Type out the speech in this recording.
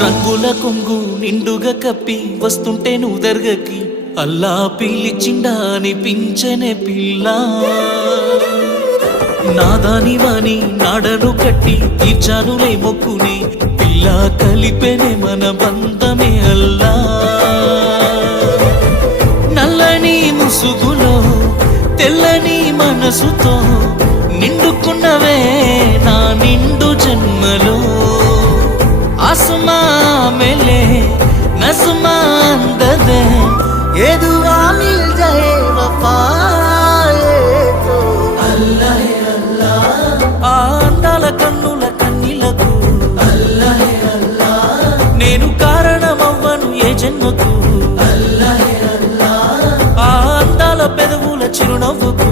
రంగుల కొంగు నిండుగా కప్పి వస్తుంటే నువ్వు దర్గకి అల్లా పిలిచిండా అనిపించనే పిల్ల నాదాని వాణి నాడను కట్టి తీర్చానులే మొక్కుని పిల్ల కలిపెనే మన బంధమే అల్లా నల్లని ముసుగులో తెల్లని మనసుతో నిండుకున్నవే నా నిండు జన్మలో आसमां मिले नज़्मा अंदर ये दुआ मिल जाए वफा तो अल्लाह अल्लाह अंदाల కన్నుల కన్నీలకు अल्लाह अल्लाह నేను కారణమవ్వను ఏ జన్మకు अल्लाह अल्लाह అందాల పెదవుల చిరునవ్వుకు